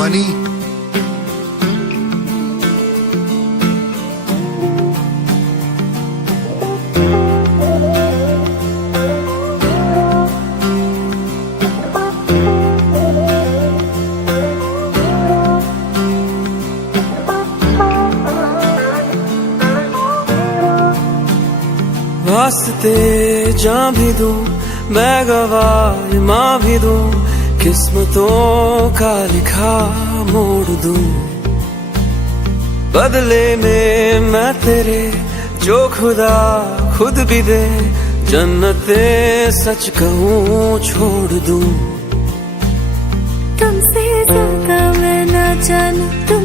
money वास्ते जां भी दूं मैं गवाह माँ भी दूं किस्मतों का लिखा मोड़ दूं बदले में मैं तेरे जो खुदा खुद भी दे जन्नते सच कहूँ छोड़ दूं तुमसे ज्यादा मैं ना जानूं तुम